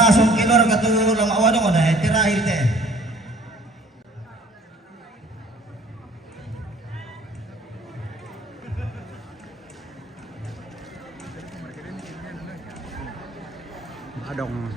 Parasong kilor katulong lang awan ko na tirahil te. Adong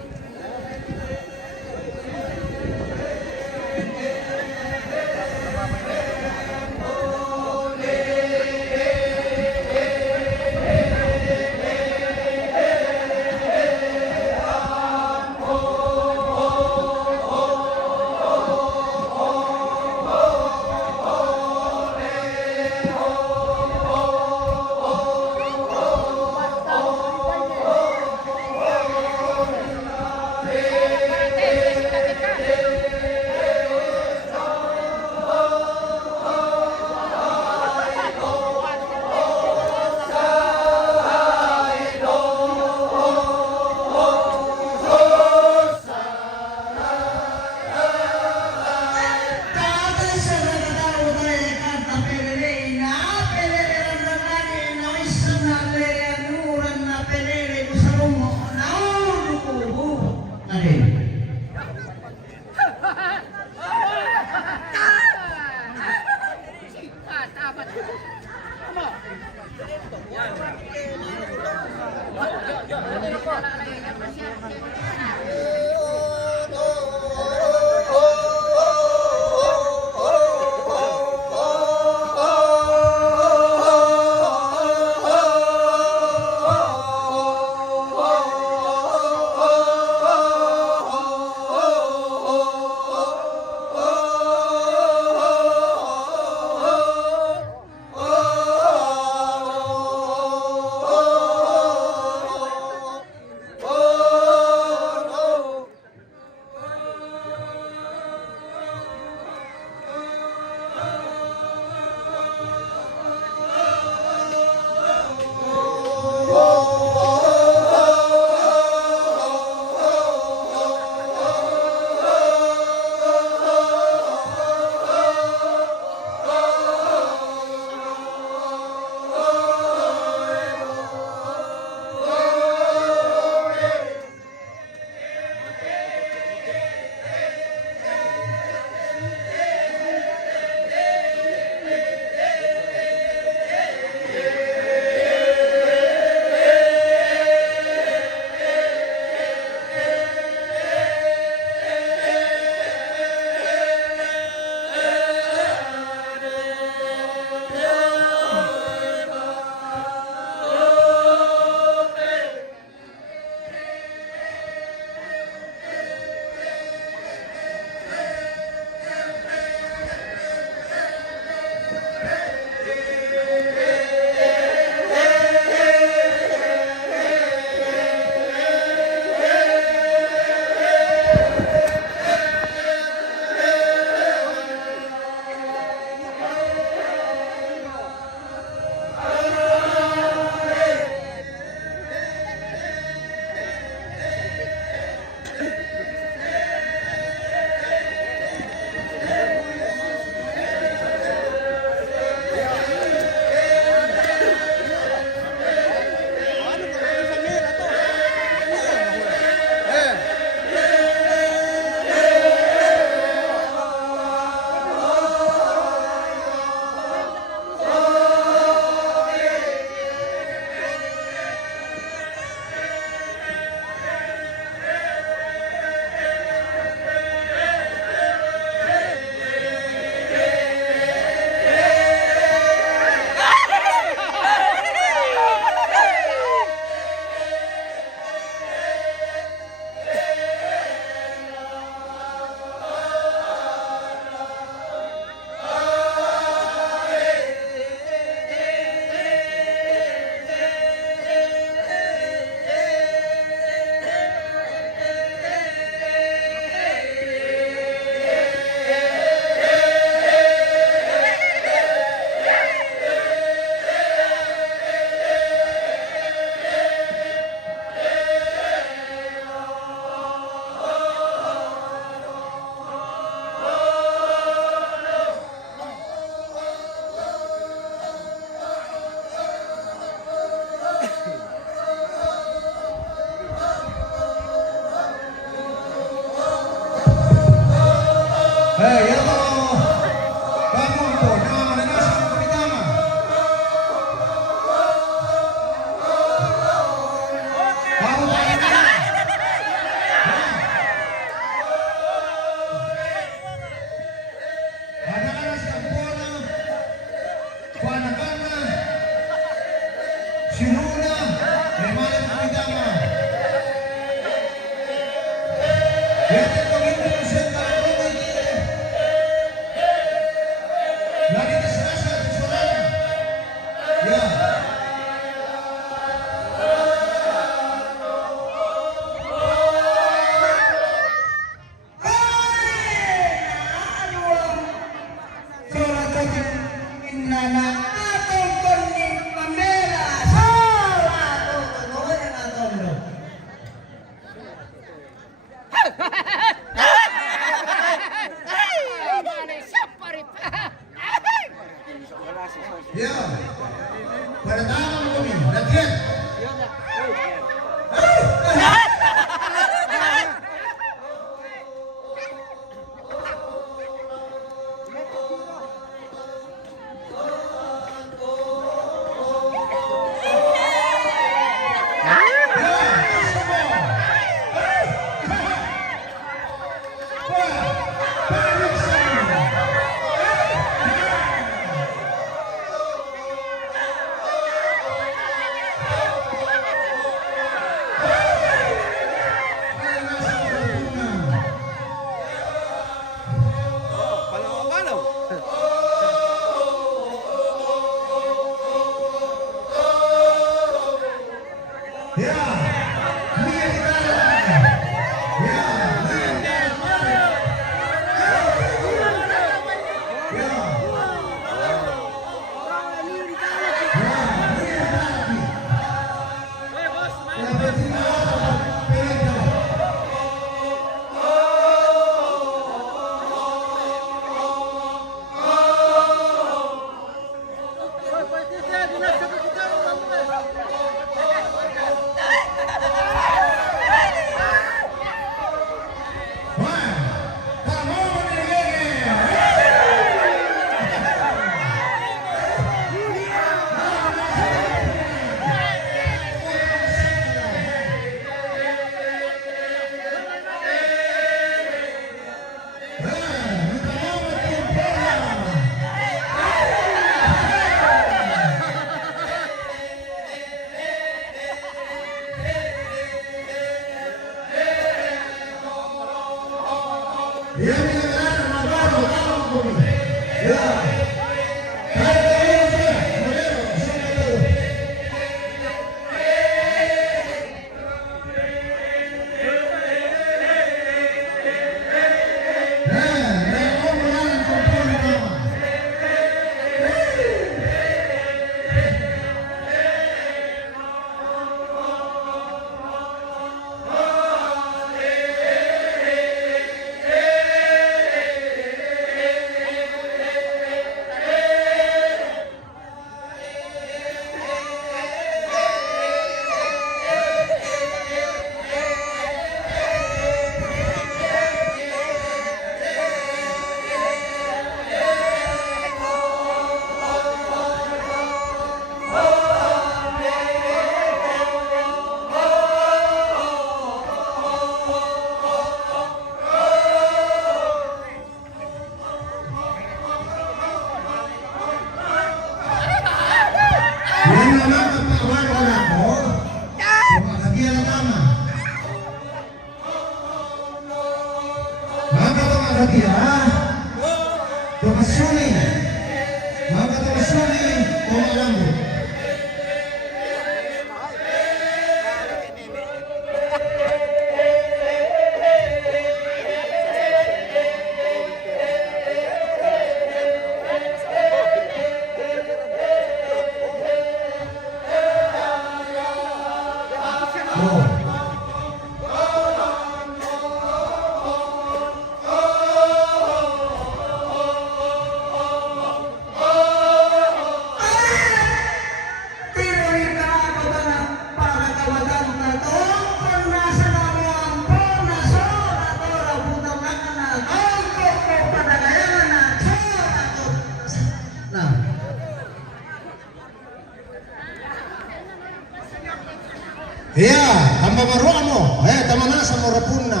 Ya, tambah maruah mo. Tama na sa morapun na.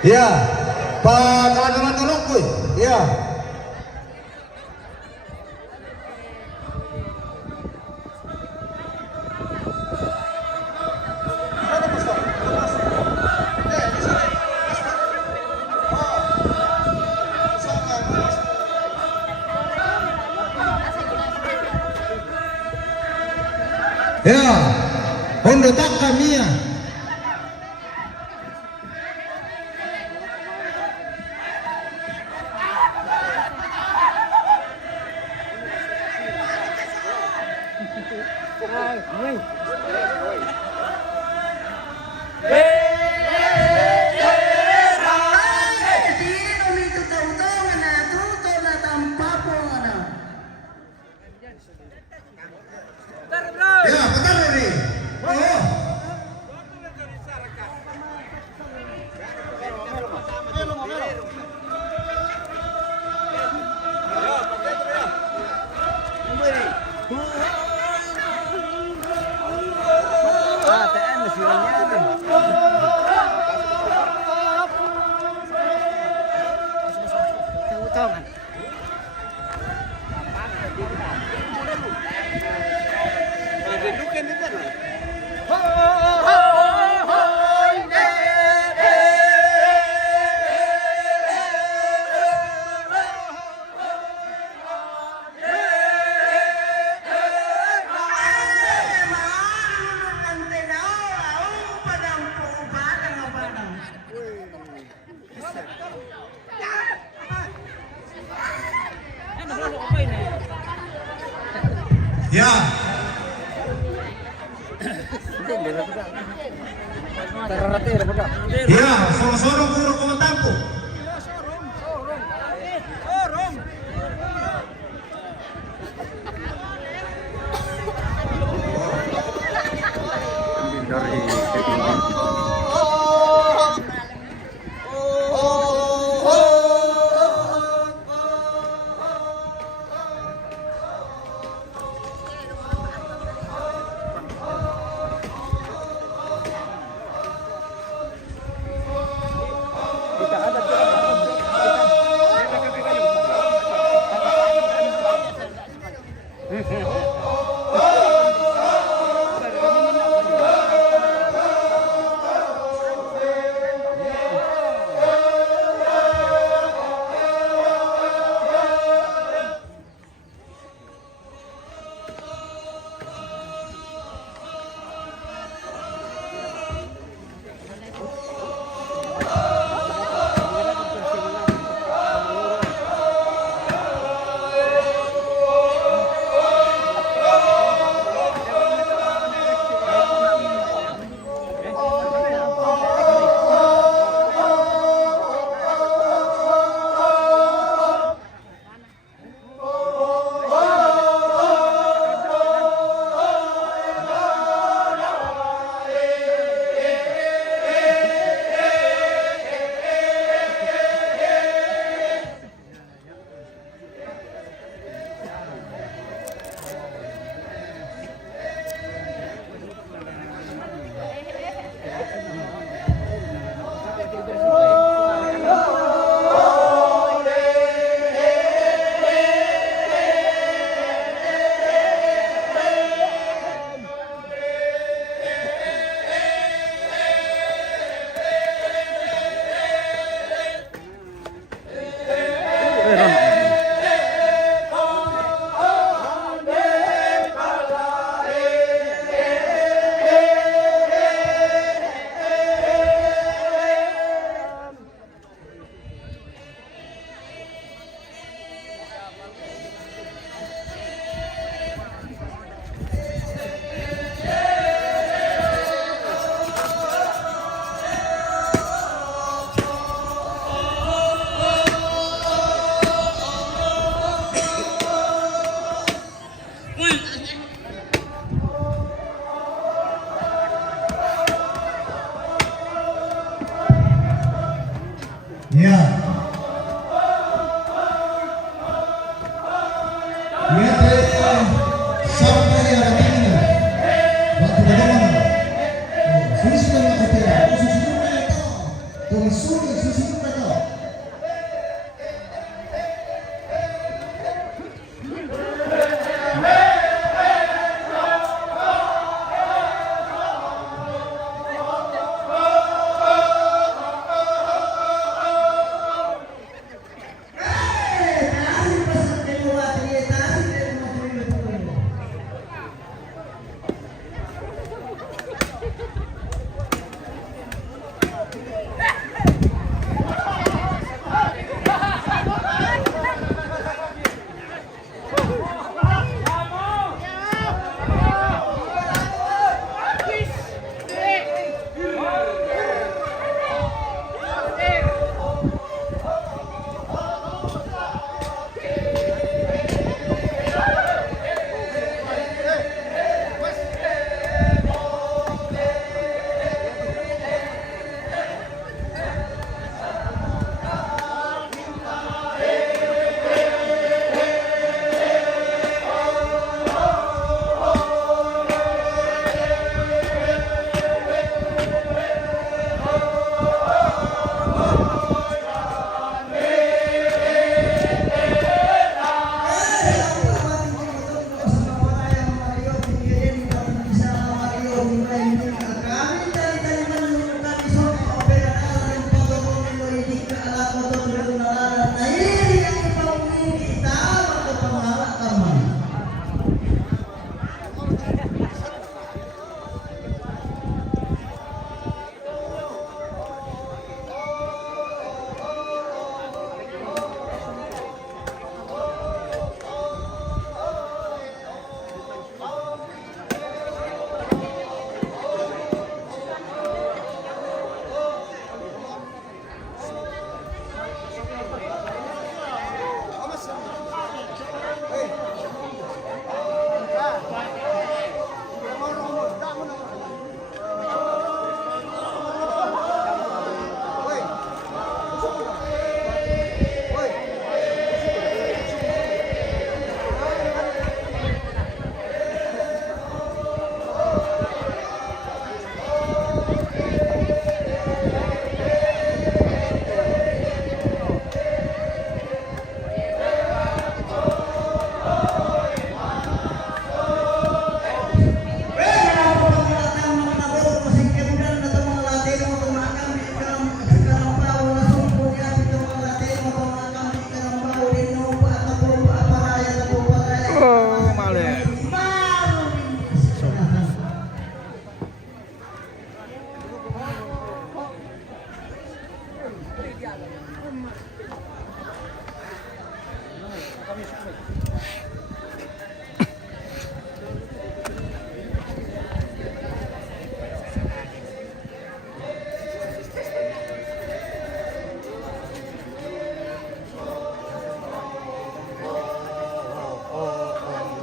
Ya, pa kalagaran ko. Ya. Ya, Hondo Taka Mia. Ya, betul ini. Oh. TN mesinnya. Tahu kan? Ya, ya, sorong puro kumatampo. Dari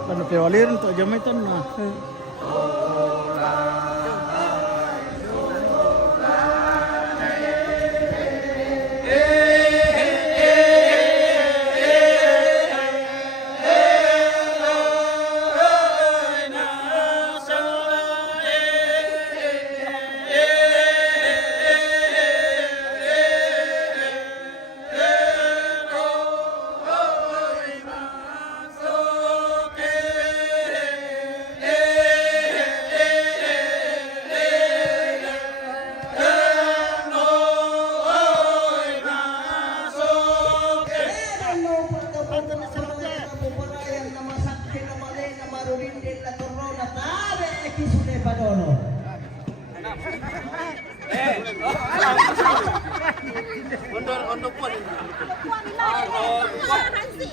Ano piwalirin to jamitan na.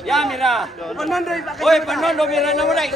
Ya mira. Oi, panondo mira na mo dai.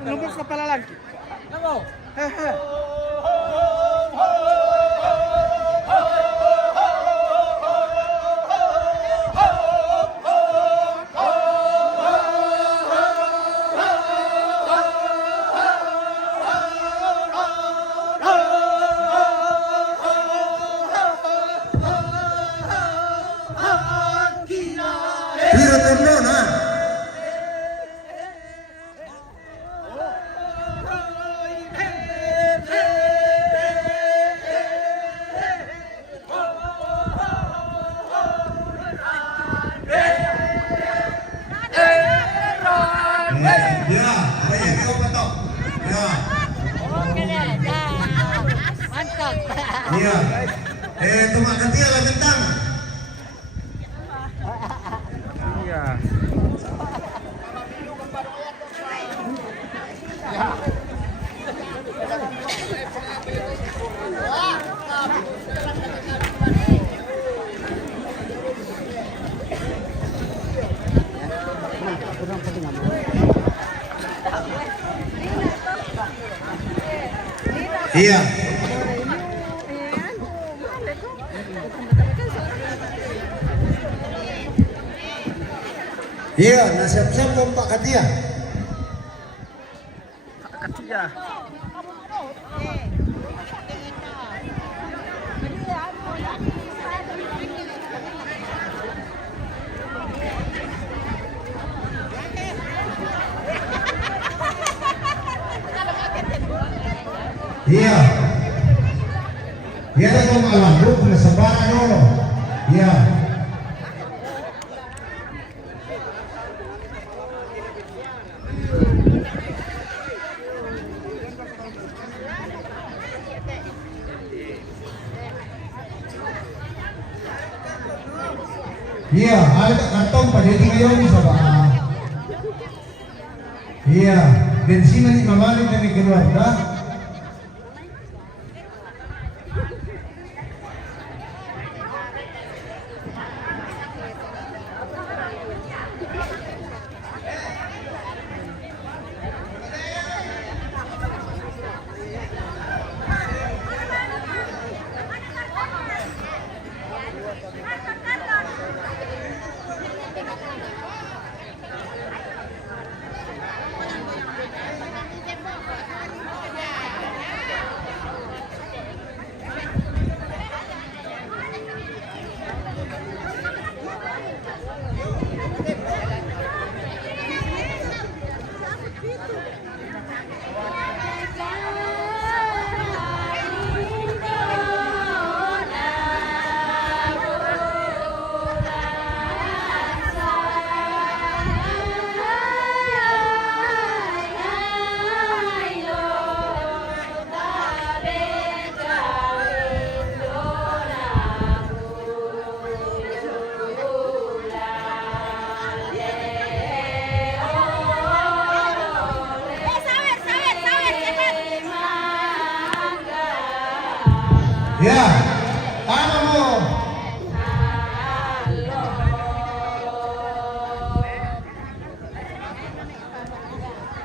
Lumok ka pala lang. Namo. Tiro turnon ha. Ya, ayo kita patok. Ya. Oke deh, dah. Mantap. Iya. Tumak katia lah kentang. Iya. Iya. Iya, nasiap-siap kong Pak Katia. Katia. Iya. Iya na kong alambok na sa barang no. Iya. Iya, ada kantong pada di ngayon sa baa. Iya, bensin na ni mamalit na ni keluarga.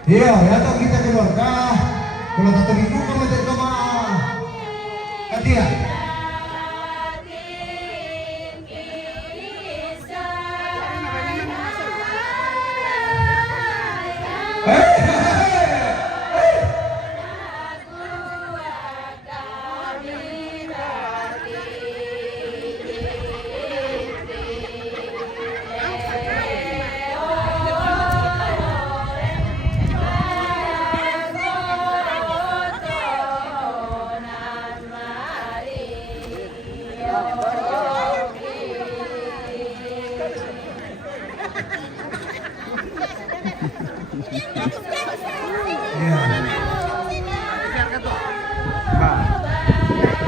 Iya, ya toh kita keluarga. Kalau satu minggu kamu jadi sama Katia.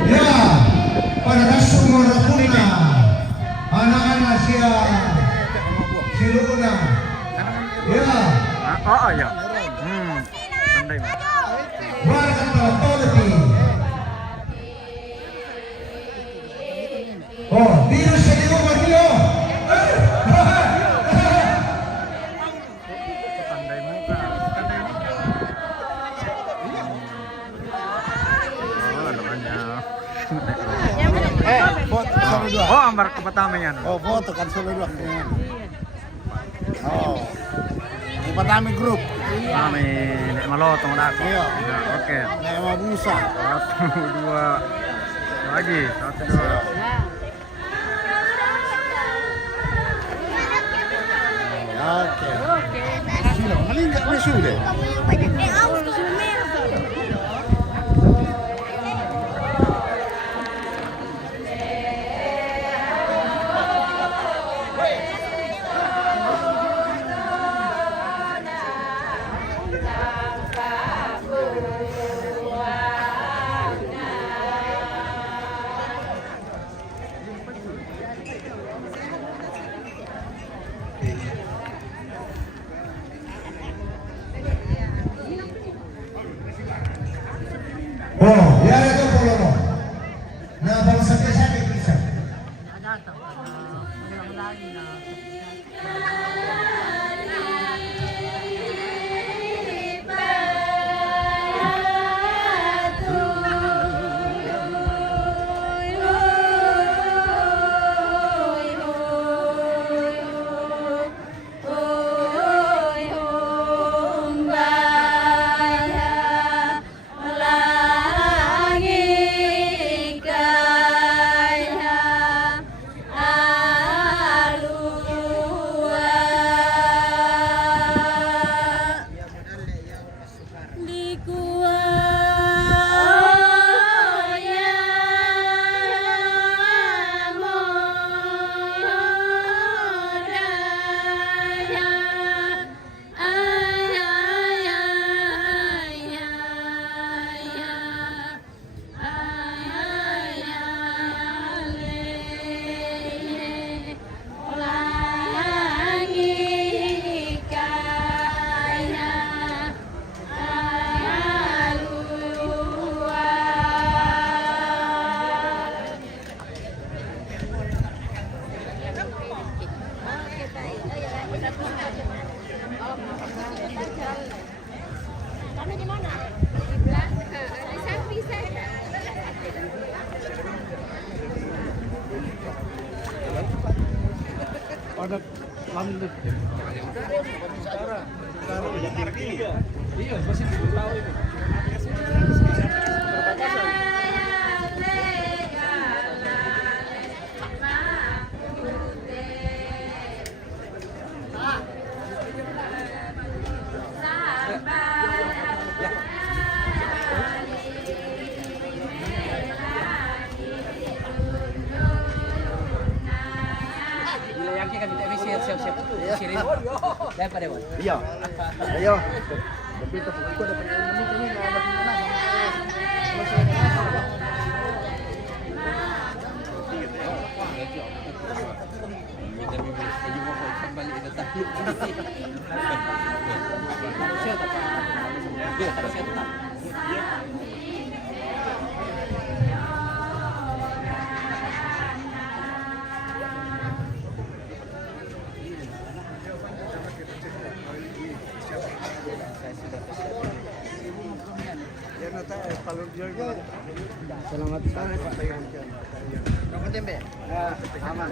Ya, pada dasar merapuna anak-anak si Luna. Ya, Oh ya. Pandai mah. warga Tolpi. Oh, virus di rumah dia. Pandai muka. Pandai muka. Oh, namanya. Foto solo dua. Oh, ambar ke pertama yan. Oh, foto kan solo dua. Oh. Yang pertama grup. Kami nek malotong dak. Iya. Oke. Nek mau busa. 1 2 lagi 1 2. Oke. Sila, malinggak na sudah. Oh, ya itu polono. Nah, bangsa sakit bisa. Ada lanjut. Iya, masih di pulau ini. Siap-siap. Sirin. Daripada Wan. Iya. Ayo. Tapi tetap aku ada penyanyi ini ada Salamat sa pasayan dyan. Kapatimbe. Aman.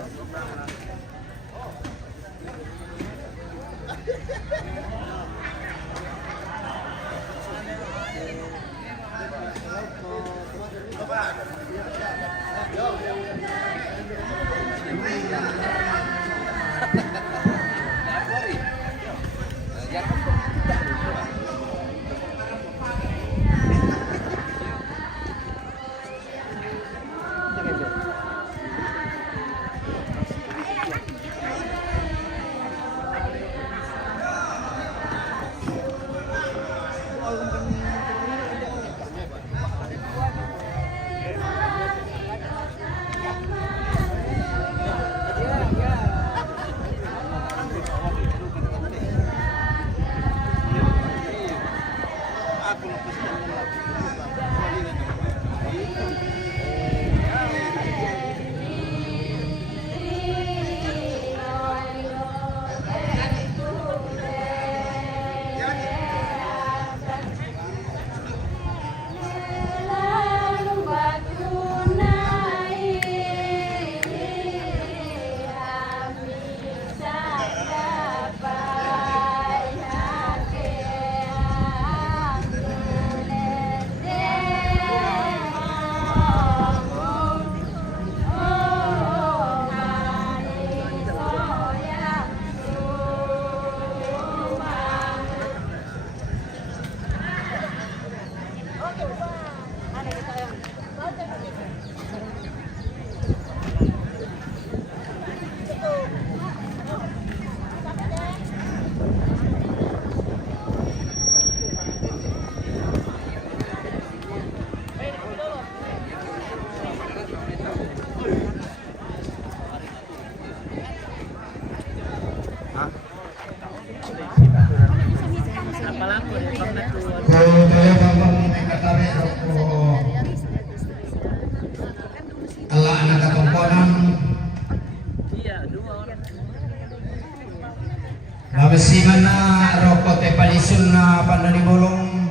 Nabesiman na rokot e palisun na pananimulong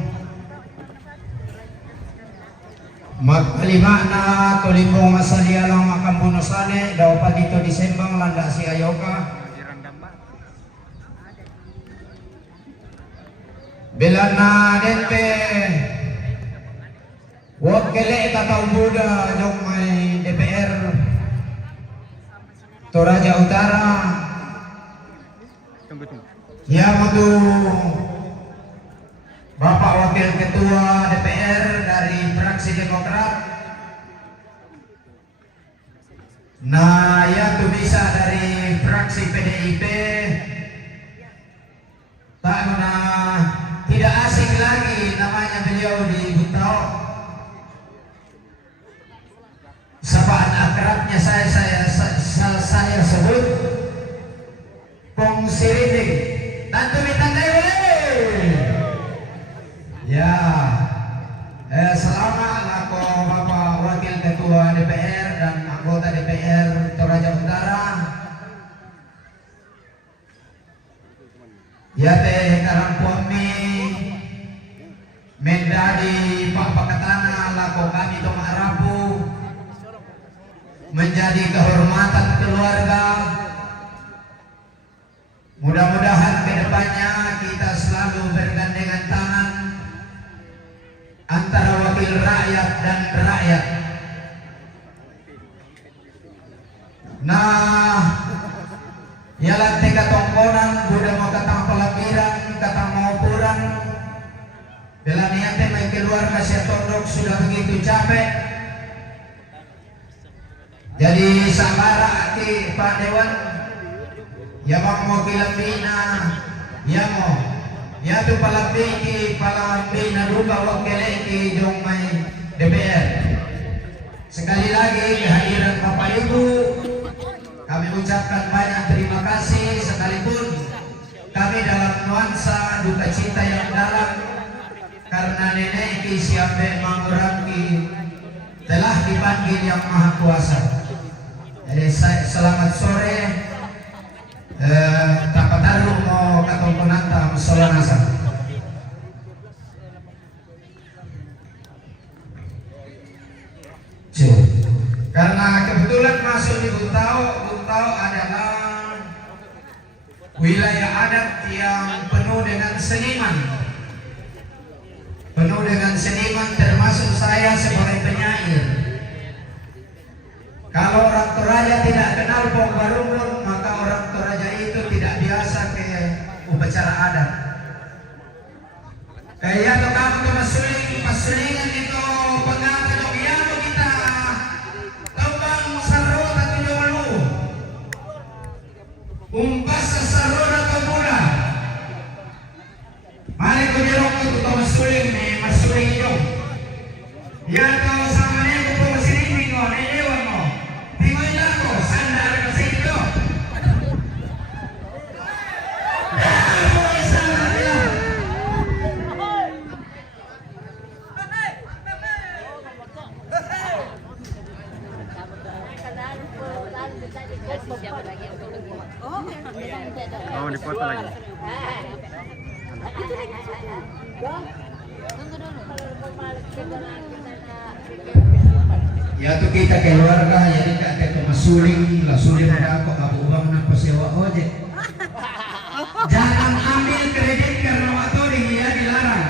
magkalima na tulibong masalia lang makambunosane daw pa dito Disembang landa si Ayoka bila na dente wag kele tatau Buddha jong may DPR Toraja Utara yang itu Bapak Wakil Ketua DPR dari fraksi Demokrat, nah yang itu bisa dari fraksi PDIP, tidak asing lagi namanya beliau di Butau. Sapaan akrabnya saya sebut Pong Siriting. Tantu ditandai boleh. Ya, selamat lako Bapak Wakil Ketua DPR dan anggota DPR Toraja Utara. Ya teh Karangpumi, Mendadi Pak Pakatana lako kami Tong Arabu menjadi kehormatan keluarga. Mudah-mudahan kedepannya kita selalu bergandengan tangan antara wakil rakyat dan rakyat. Nah, yalan tiga tongkonan, budak mau katang pelapiran, katang mau puran. Bela niatnya main keluar kasih tondok sudah begitu capek. Jadi sabara aki Pak Dewan. Ya bang mau kilapina, ya mau, ya tu palambina rupa wakeleki jong may DPR. Sekali lagi kehadiran Bapak Ibu, kami ucapkan banyak terima kasih sekalipun kami dalam nuansa duka cita yang dalam karena nenek siapa manguraki telah dipanggil yang Maha Kuasa. Jadi selamat sore. Tapataru mo katungkunanta musolanasa. wilayah adat yang penuh dengan seniman. Penuh dengan seniman termasuk saya sebagai penyair. Kalau orang Toraja tidak kenal Pong Barungun, maka orang Toraja itu tidak biasa ke upacara adat. Kayak to kamu to pasulingan itu pengapa dong ya kita tembang sarota tujuh malu. Umpas sarota kabula. Mari ko jerok to masuling itu. Ya kau sama nego po sini ko newan mo. Tinggal ako sandar ka sa ito. Oh, dipoto lagi. Ya tuh kita keluarga jadi kak masuling lah sulit ada kok aku uang nak pesewa ojek. Jangan ambil kredit karena waktu dia dilarang.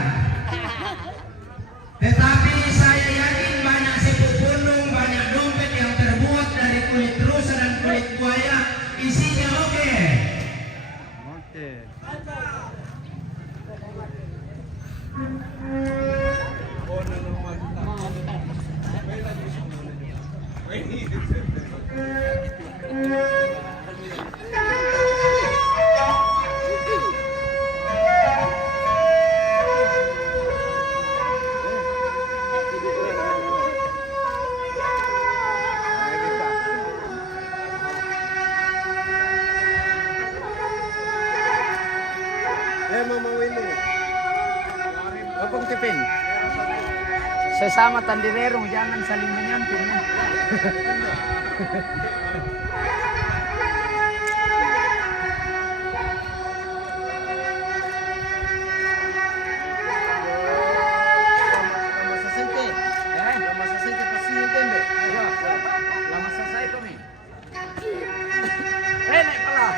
Tetapi saya yakin banyak sepupu gunung, banyak dompet yang terbuat dari kulit rusa dan kulit buaya, isinya oke. Oke. Mama Winnie. Apang tipin? Sesama tandirero, jangan saling menyamping. Lama selesai pastinya tembe. Lama selesai kami. Naik pala.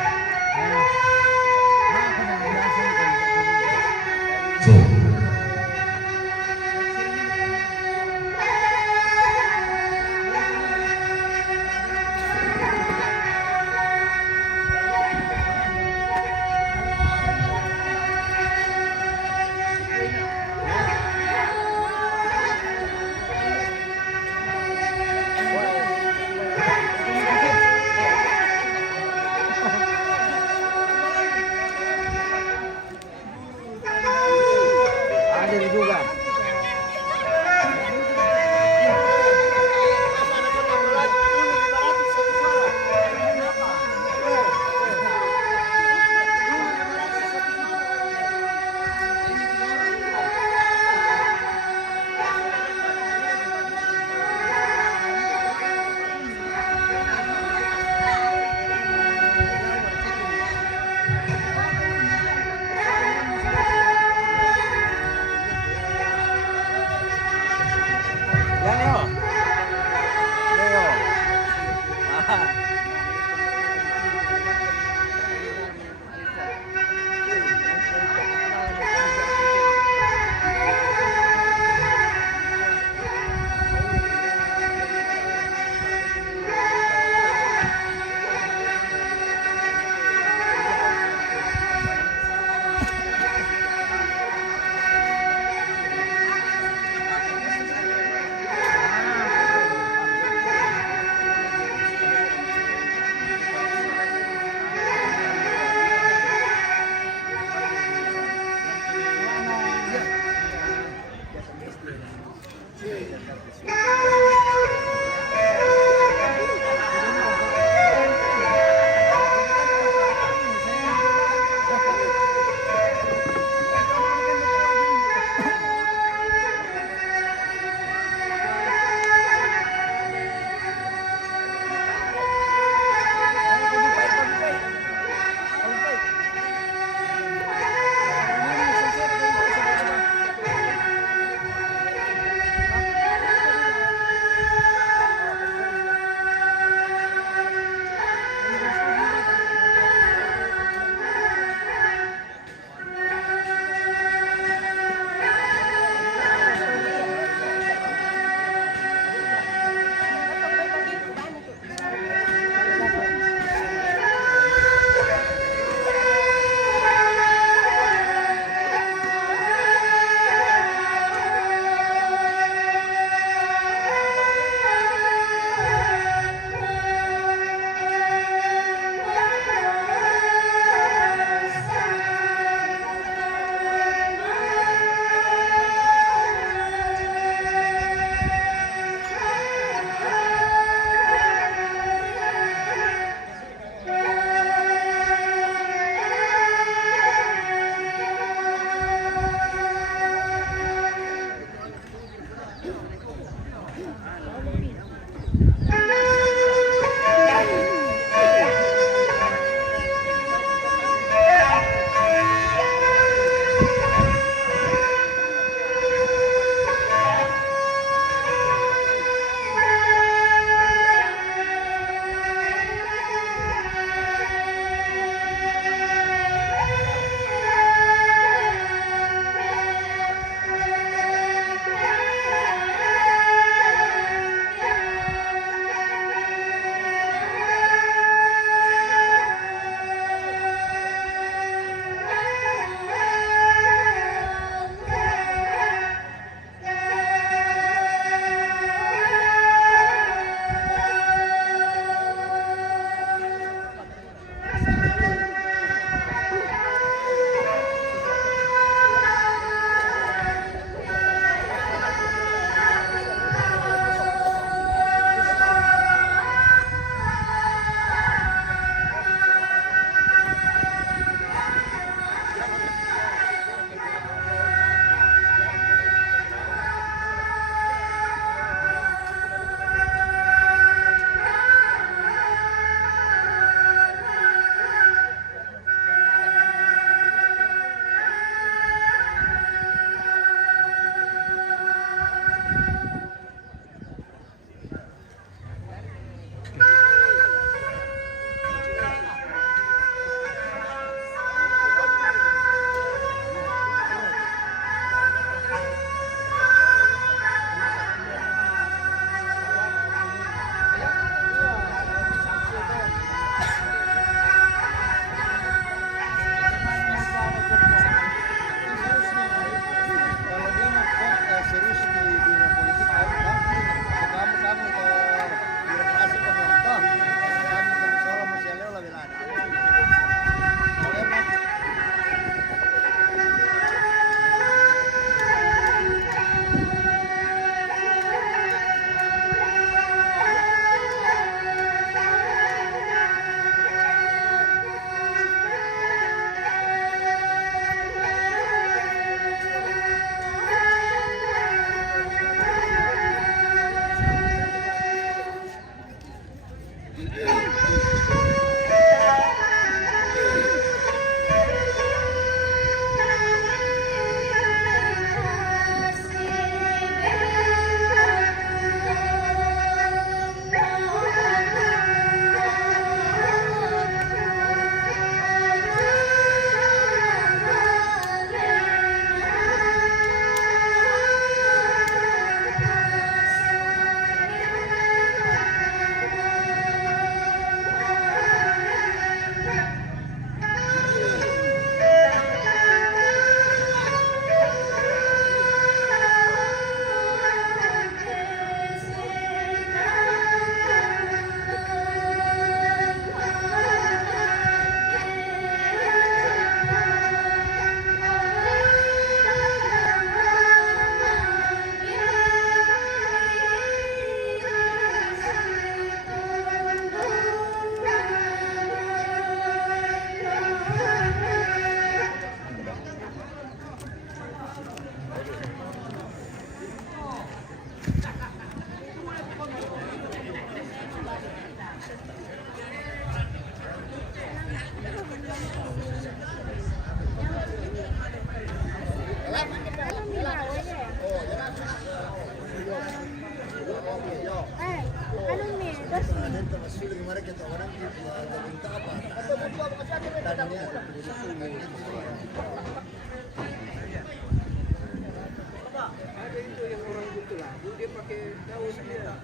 Ada itu yang orang gitu lah, dia pakai daun dia.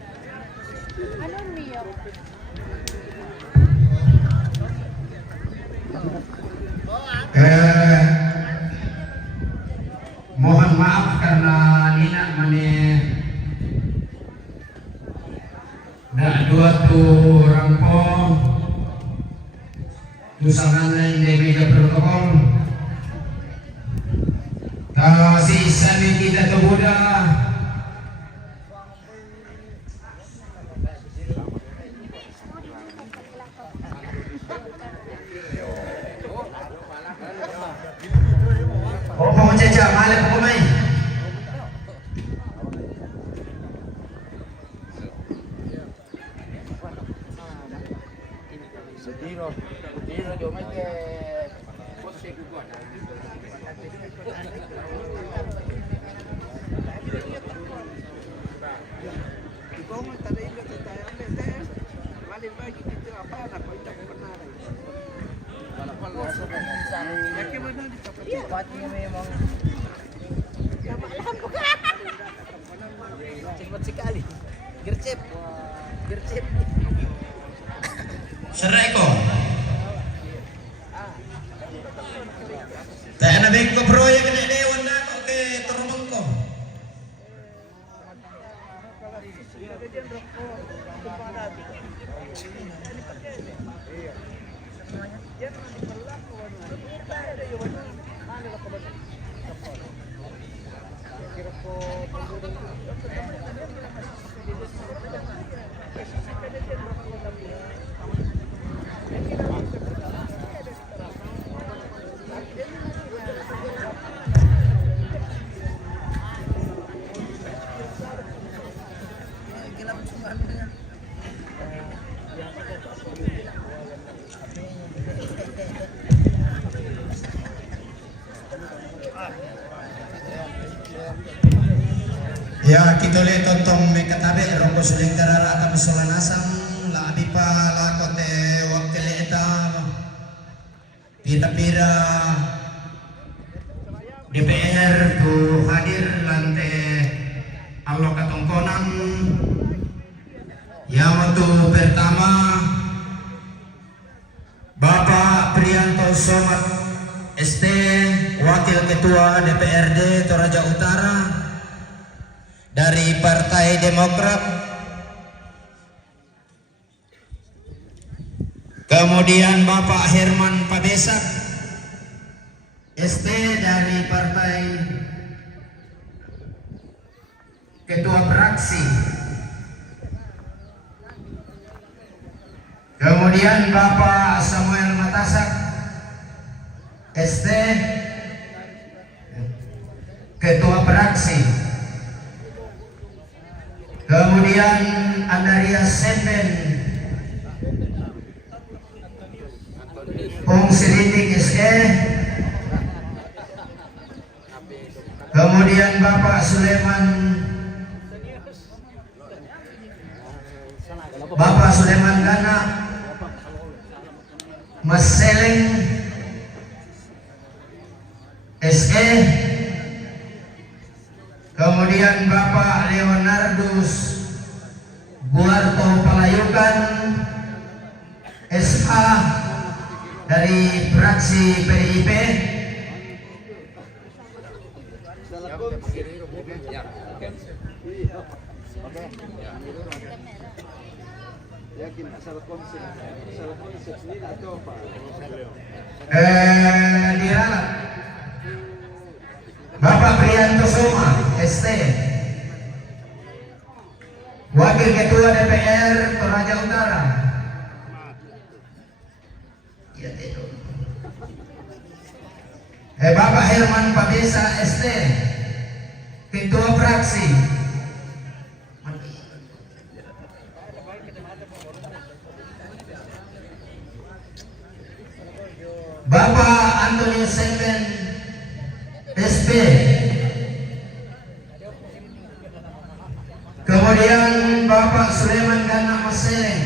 Ano niyo? Mohon maaf karena Nina mani dua tu rampong usahakan yang meja protokol si sami kita kebuda mau jajah malap pemain Dino yo me que você que gosta. Ikaw mo tadi ingat tayo ang malin ba kita apa na ko ita pernah. Yakin mo na di kapatid. Pati mo yung Alam ko ka. cepat sekali. Gercep. Gercep. Serai ko. Tayo na big ko proyek na dewan na ko ke turmong ko. Ya kita lihat tontong mekatabe ronggo suling darara kami solanasang la abipa la kote wakil eta pira DPR tu hadir lante Allah katongkonan yang waktu pertama Bapak Prianto Somat ST Wakil Ketua DPRD Toraja Utara dari Partai Demokrat, kemudian Bapak Herman Pabesak ST dari Partai Ketua Fraksi, kemudian Bapak Samuel Matasak ST Ketua Fraksi, kemudian Andaria Seven Ong Siritik SE, kemudian Bapak Suleman Gana Mas Seleng SE, kemudian Bapak Leonardus Guarto Palayukan SH dari fraksi PDIP, Yakin salah konsep ini atau apa? Diralat Bapak Prianto Soma ST Wakil Ketua DPR Toraja Utara, Bapak Herman Pabesa ST Ketua Fraksi, Bapak Antonio Seven SP, kemudian Bapak Suleman Gana Maseng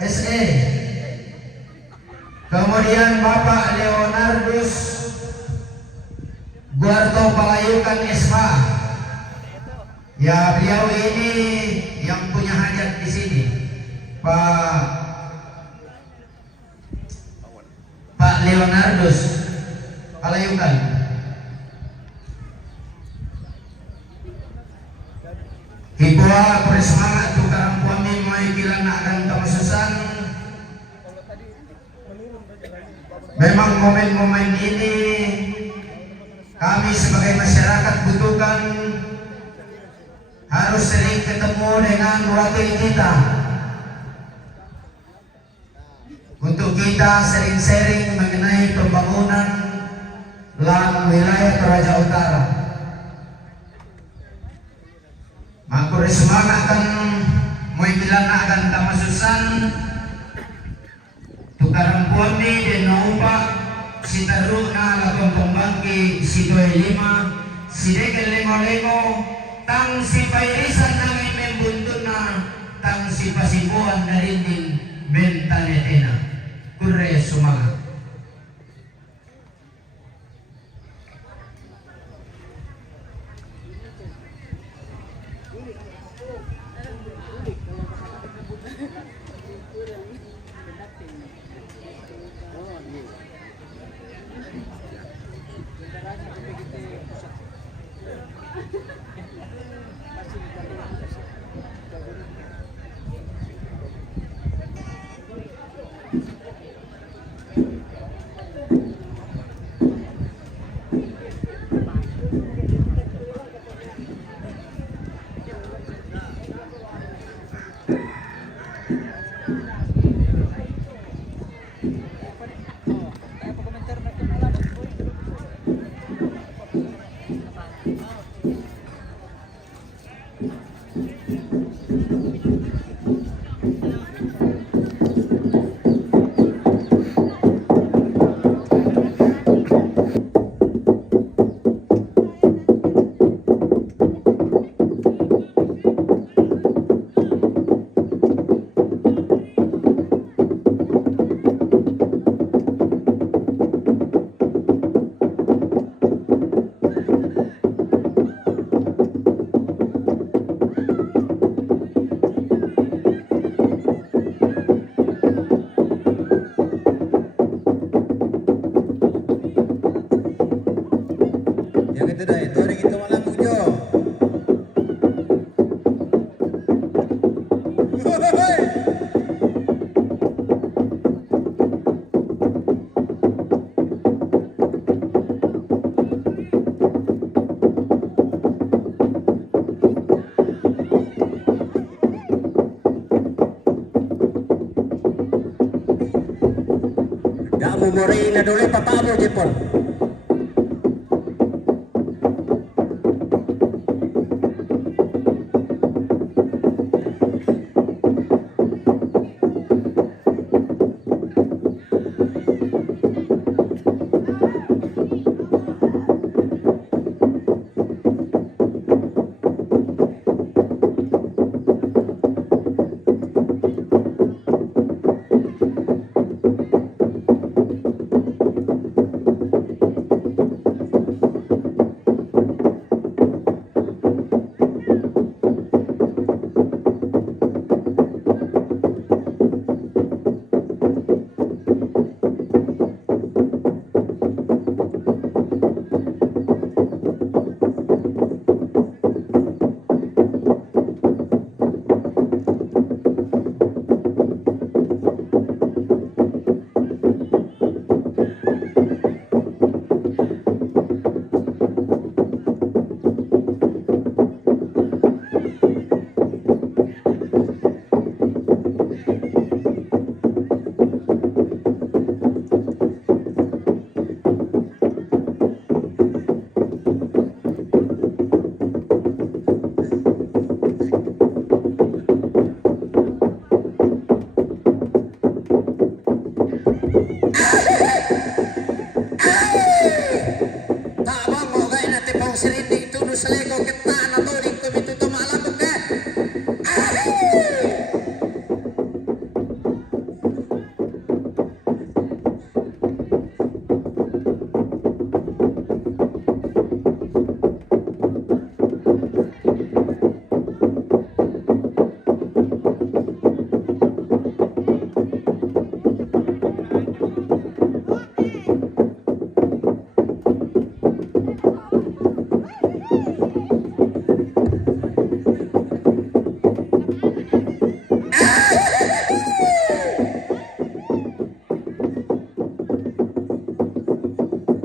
SE, Kemudian Bapak Leonardus Guarto Palayukan SPA. Ya, beliau ini yang punya hajat di sini, Pak Leonardus Palayukan. Hibua bersemangat tukarang kami maikilan akan tamasusan. Memang momen-momen ini kami sebagai masyarakat butuhkan, harus sering ketemu dengan wakil kita untuk kita sering-sering mengenai pembangunan wilayah Toraja Utara. Aku semangatkan maikilan akan tamasusan tukarang kami dan naupa si taruna lakon pembangki si 25 si dekel lemo-lemo tang si pairisan nangin membuntuna tang si pasibuan narindin bentanetena kurre sumaga. Yang itu dah, itu hari kita malam ujo. Dak memori na dole papabo jepon.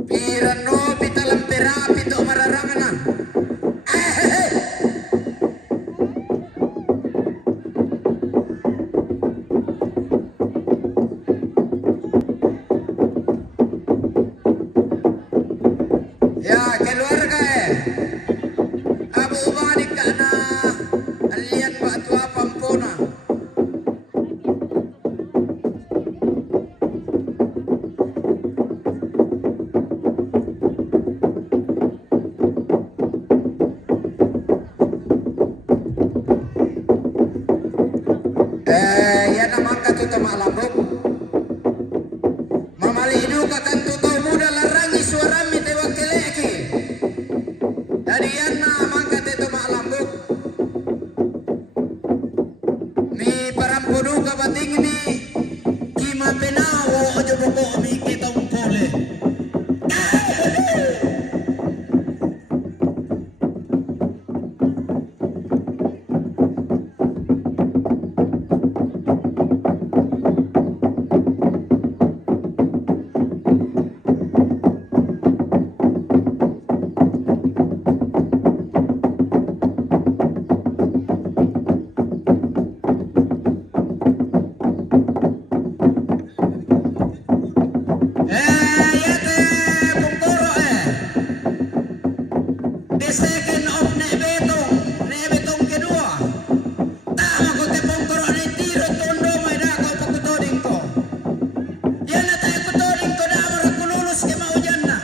Pirano bitalang perapi to mararangan na. Ya, keluarga Abu Umanik ka na alian ba tua pampona. Yan naman katutama lambok. Mamalido ka kan tutaw muda larang isuarami tewag keleki. Jadi yan naman katutama lambok. Mi parampudo ka bating mi kima penawo ojo boko mi kitong pole. The second of Nebetong kedua. Tama ko te pongkoro ni tiro tondo may dakaw pagkutoding ko. Yan na tayo kutoding ko na amara kululos ke maujan na.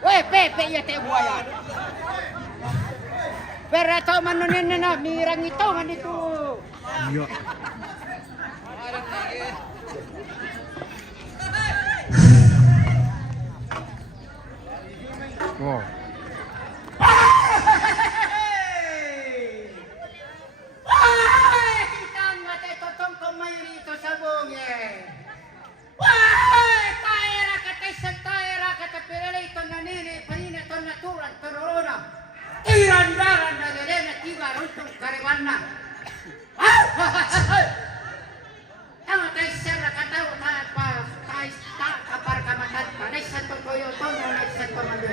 Weh, Pepe ya teh buaya. Pero ito manunin na mirang ito man itu. Oh. Kitang mate totong kumay rito sa bunge. Wah, taera kata pirelay ito na nini, panina ito naturan, turuna. Irandaran na galena, tiba rutong kariwan na. Ang tayo siya nakataw na pa, tayo kapar kamatan pa, naisan to toyo, tono, naisan to malu.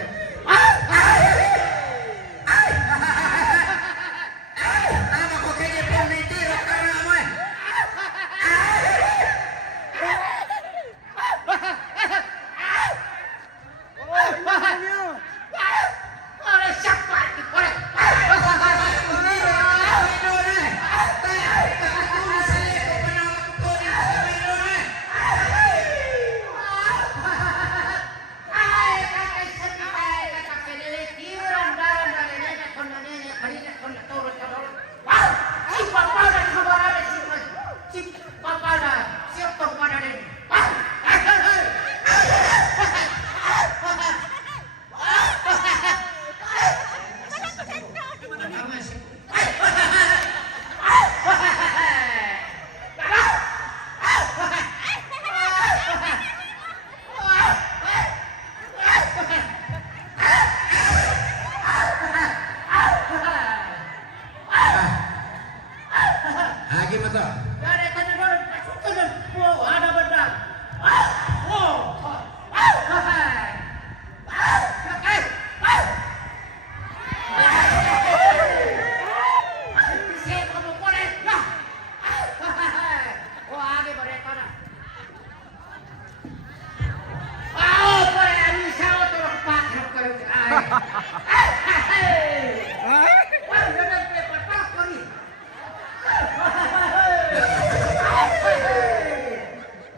Tama ko kaya po may tiro ka na mo eh. Ora siapa? Ora. Lagi mata.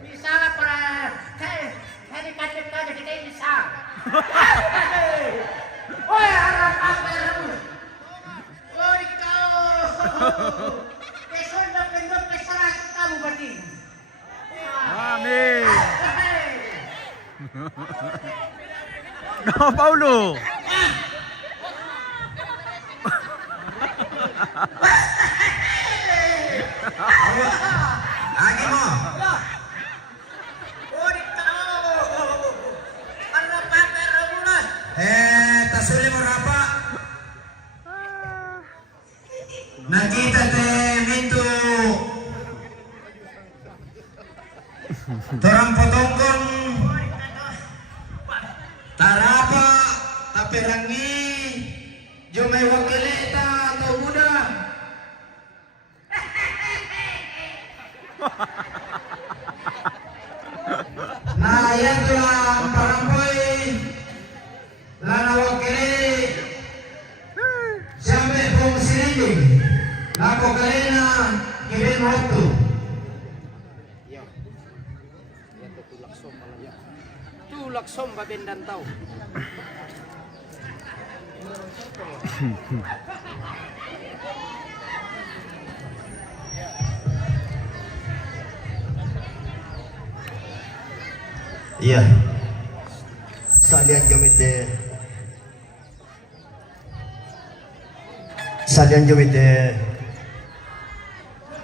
Misalnya para Ikaw, Paulo. Lagi mo. Tasuli mo rapa. Nakita te mintu. Torang potongkon. Tarapa tapirangi. Jomay wakilita atau muda. Nah, yan tulang parampoy. Lana wakili. Sampai pong sinilig. Lako kalina kibin waktu. Tulak som babendang tau. Iya. Salian jomite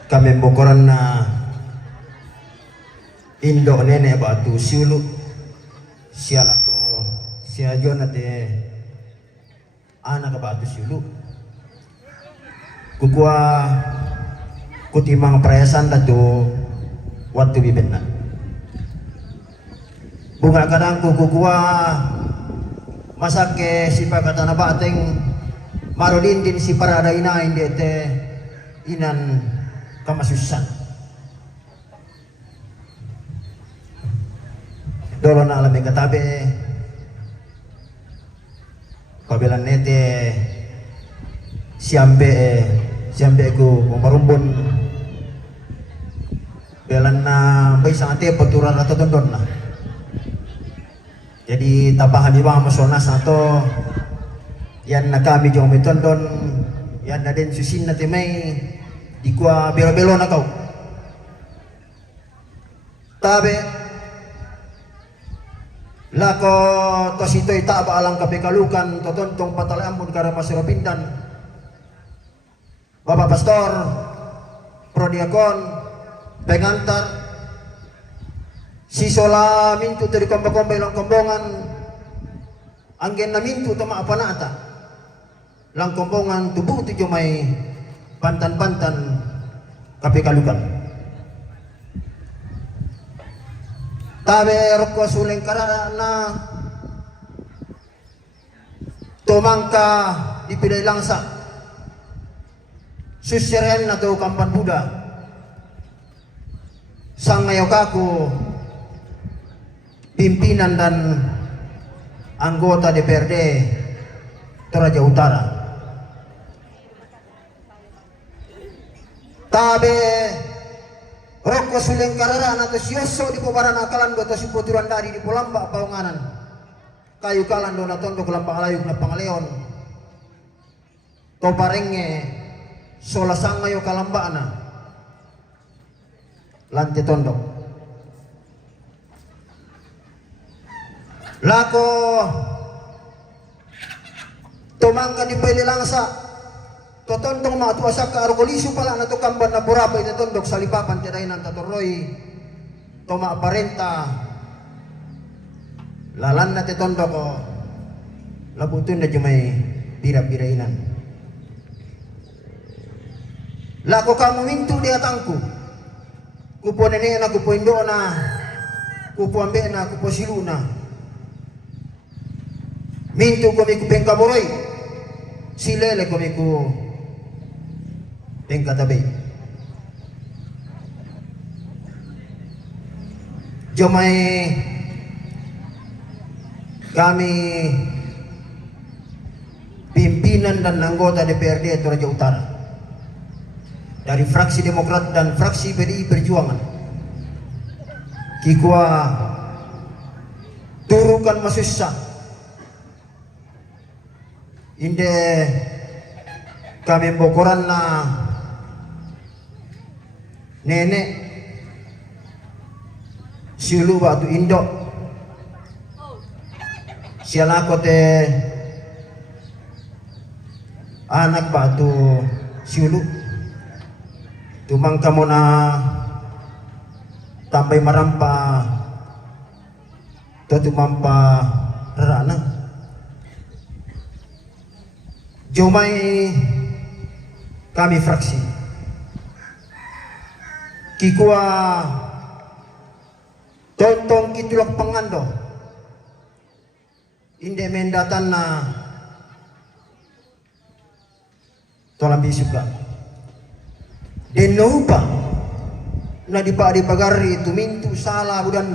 kami bokoran na Indo nene batu siulu siala ko siya jonate anak batu siulu kukua kutimang perayaan datu waktu bibenna bunga kadang kukua masake si pakatana bateng marolindin si parada inain dete inan kamasusan dolo na alam katabi kabilan nete siambe ko marumbon belan na baisang ate pagturan ato dondon na jadi tabahan iba masonas ato yan na kami jong mitondon yan na din susin na timay di kwa belo-belo na kau tabe lako tositoy taba alang kapikalukan totontong patalaambon kara masirapindan Bapak Pastor Prodiakon pengantar si sola mintu dari komba-komba ilang kombongan anggen na mintu tama apa nata lang kombongan tubuh tu jomay pantan-pantan kapikalukan tabe roko suleng karana tomangka dipilih langsa susyeren atau kampan Buddha sang ngayokaku pimpinan dan anggota DPRD Toraja Utara tabe roko suleng karara atau sioso di pobaran akalan atau si puturan dari di polamba paunganan kayu kalan dona tondok lambang alayuk na pangaleon to parenge sola sangayo kalambana lante tondok lako tomangka di pili langsa totontong matuasak ka argolisu pala na to kamban na burabay na tondok sa lipapan tiray ng tatoroy toma aparenta lalan na tondok ko labutun na jumay pira-pirainan lako ka mumintu di atangku kupo nene na kupo indo na kupo ambe na kupo silu na mintu kami kupeng kaboroy silele kami ku pengkatabi jomay kami pimpinan dan anggota DPRD Toraja Utara dari fraksi Demokrat dan fraksi PDI Perjuangan kikwa turukan masusah inde kami bokoran na nenek siulu batu indo Siya ko te anak ba tu siulu tumang kamo na tambay marampa to tumampa rarana jomay kami fraksi kikua tontong kitulak pangando hindi mendatan na tolang bisuka denno pa na di pagari tumintu sala budan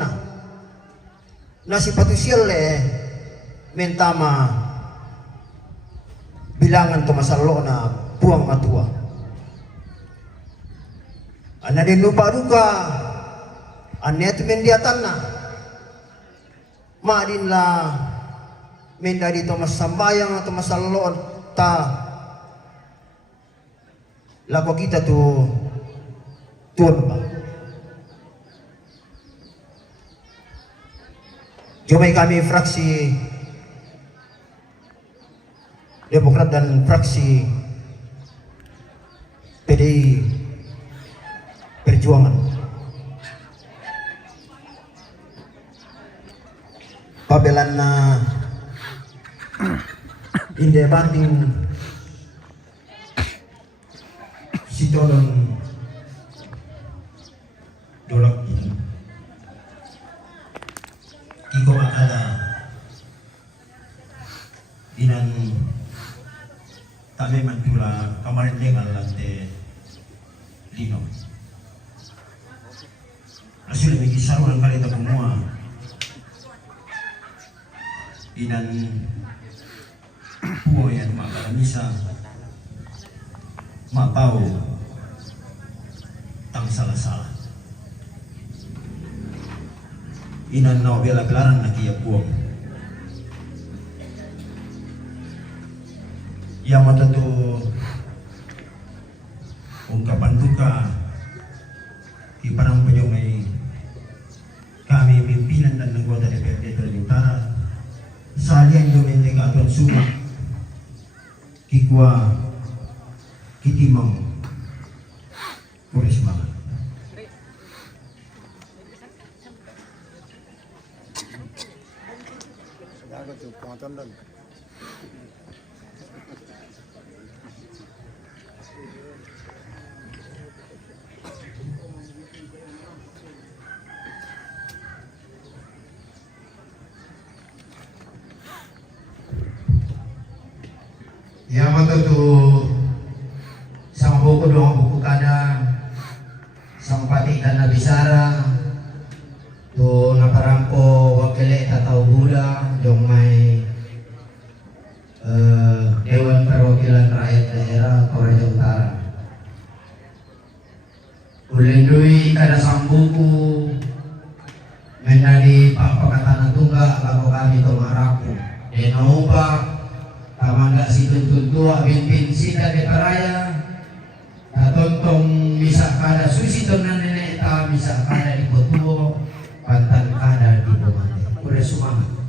na si patusial mentama bilangan to masalo na puang matua ana denno pa duka anet mendiatan na madin la menda dito masambayang atau masaloon ta lako kita tu tuan ba jomay kami fraksi Demokrat dan fraksi PDI Perjuangan pabelan na inde banding si tolong dolak ini kiko ada inan kami mantula kamarin lengan lante lino asyik lebih kisah orang kali tak semua inan puo yan makalamisa mapau tang salah-salah inan na bela-belaran na kiya puo yang matatu ungkapan duka iparang penyumay kami pimpinan dan anggota DPRD Sulawesi Utara salian domestik atau suma kikwa kitimang pulis banget Dapat tuh penonton dan ya matutu sang buku doang buku kadang sang patik dan nabisara tu naparampo wakile tatau Buddha dong mai Dewan Perwakilan Rakyat Daerah Toraja Utara ulendui kada sang buku menjadi Pak Pakatan Tunggal laku kami to marapu denopa kamanda si tuntun tua pimpin sida de paraya tontong misa kada susi tonan nenek ta misa kada di potuo pantan kada di bomate pure sumangat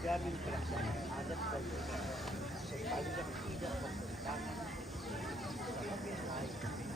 Jamin pelaksanaan adat dan sekaligus tidak bertentangan sama